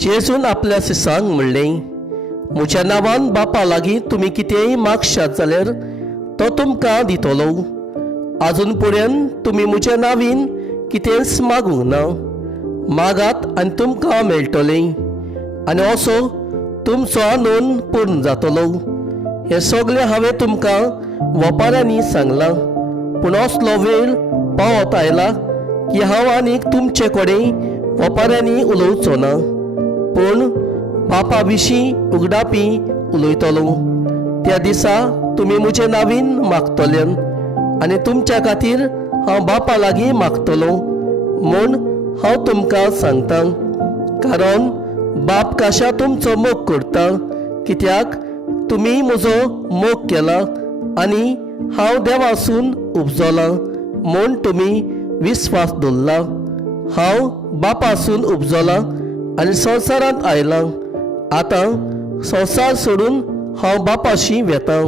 जेजून आपल्या शिसांक म्हणलें, म्हज्या नांवान बापा लागीं तुमी कितेंय मागशात जाल्यार तो तुमकां दितलो. आजून पर्यंत तुमी म्हज्या नांवीन कितेंच मागूंक ना. मागात आनी तुमकां मेळटलें, आनी असो तुमचो आनंद पूर्ण जातलो. हें सगळें हांवें तुमकां ओपाऱ्यांनी सांगलां. पूण असलो वेळ पावत आयला की हांव आनीक तुमचे कडेन ओपाऱ्यांनी उलोवचो ना, पूण बापा विशीं उगडापी उलयतलो. त्या दिसा तुमी म्हजे नांवीन मागतले, आनी तुमच्या खातीर हांव बापा लागीं मागतलो म्हूण हांव तुमकां सांगतां. कारण बाप कशा तुमचो मोग करता, कित्याक तुमी म्हजो मोग केला आनी हांव देवासून उपजलां म्हूण तुमी विस्वास दवरला. हांव बापासून उपजलां आनी संवसारांत आयलां. आतां संवसार सोडून हांव बापाशी वेतां.